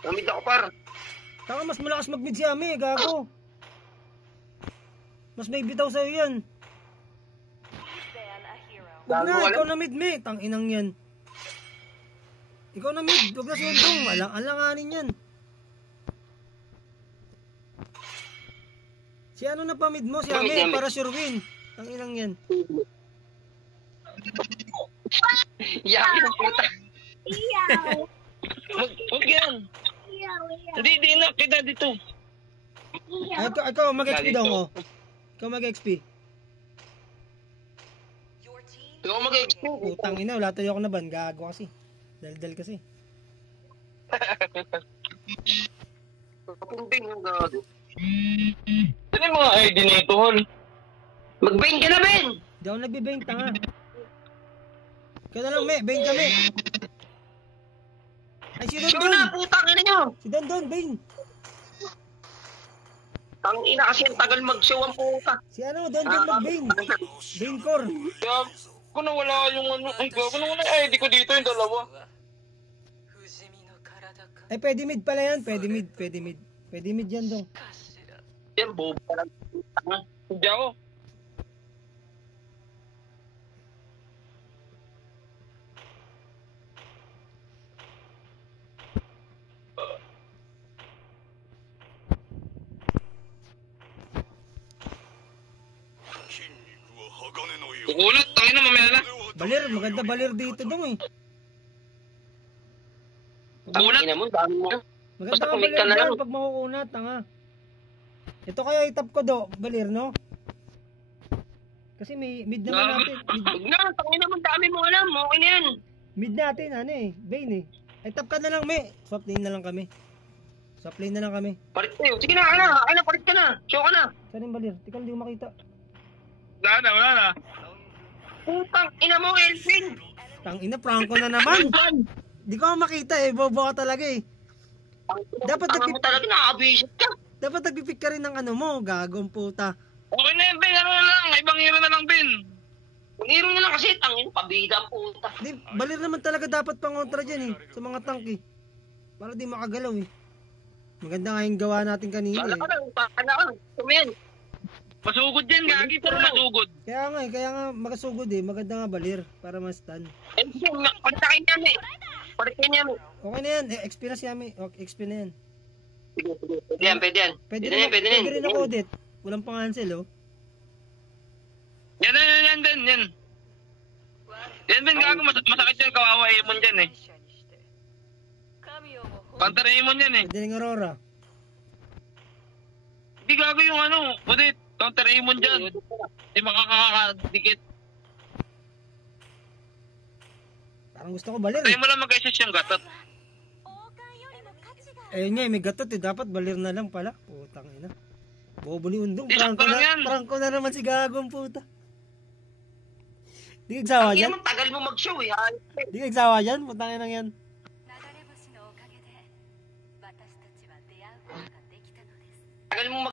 Namid ako par. Taka mas malakas mag-mid si Ami, gago. Mas may bitaw sa'yo yan. Huwag na, ikaw na mid, me. Tanginang yan. Ikaw na mid, huwag na si Undong. Alanganin yan. Si ano na pa mid mo, si Ami, para sure win. Tanginang yan. Yakin ang puta. Iyaw. Huwag yan. Hindi na kita dito. Ikaw mag-XP daw mo. Ikaw mag-XP. Ikaw mag-XP. Putang ina, wala tayo ako na ban. Gago kasi. Daldal kasi. Kapumbing yung gago. Ano yung mga ID na ito, Hol? Mag-bain ka na, Ben! Di ako nagbe-bain, tanga. Ikaw na lang, me. Bain kami. Ay, si Siyo Don Don. na, putang ina nyo! Si Don Don, bain. Tangina kasi ang tagal mag-show ang puta. Si ano, Don Don mag-bain. Bain core. Kaya, kung nawala yung ano, ay, gago nawala yung ID ko dito, yung dalawa. Ay, pwede mid pala yan. Pwede mid, pwede mid. Pwede mid yan, Dong. Yan, bobo ka lang. Tanga. Hindi ako. Kukunat, tangin na mamaya na. Balir, maganda balir dito, Dong eh. Kukunat. Ina mo, dami mo. Maganda Basta ka kumit balir ka na lang. dyan pag makukunat, tanga. Ito kaya itap ko, Do. Balir, no? Kasi may mid naman natin. Huwag na, tangina mo, dami mo alam. Okay na yan. Mid natin, ano eh. Bane eh. Ay, tap ka na lang, me. Swap lane na lang kami. Swap lane na lang kami. Palit kayo. Sige na, ano, palit ka na. Show ka na. Saan yung balir? Tika, hindi ko makita. Wala na. Putang ina mo, Elvin. Tang ina, Franco na naman. Di ko makita eh. Bobo ka talaga eh. Dapat Tanga mo talaga, nakakabisit ka. Dapat nagpipick ka rin ng ano mo. Gagong puta. Okay na yun, Ben. Ano na lang? Ibang hero na lang, Ben. Pangiro na lang kasi, tangin, pabida ang puta. Di, balir naman talaga dapat pangontra dyan eh. Sa mga tank eh. Para di makagalaw eh. Maganda nga yung gawa natin kanina Sana eh. ka lang, sana ka lang. Tumayan. Masugod yan, gagi. Puro masugod. Kaya nga makasugod eh. Maganda nga balir. Para ma-stun. Elvin, palit kayo niya, me. Palit kayo niya, me. Okay na yan. XP na si Ami. Okay, XP na yan. Sige. Pwede yan, pwede yan. Pwede Pwede yan. rin ako audit. Walang pang-cancel oh. Yan, Ben. Yan. Yan, Ben, gago. Masakit yan. Kawawa Amon dyan eh. Counter Amon yan eh. Pwede rin Aurora. Hindi gago yung ano. Budit. Counter Amon dyan. Hindi makakadikit. Parang gusto ko balir Tayo eh. mo lang mag-assist yung gatot. Ayun nga, may gatot eh. Dapat balir na lang pala. Putang ina. Bobo ni Undong. Isang parang yan. Prangko na naman si Gagong puta. Di ka nagsawa Ang dyan? ina mo, tagal mo mag-show eh. Di ka nagsawa dyan? Putang ina yan. Tagal mo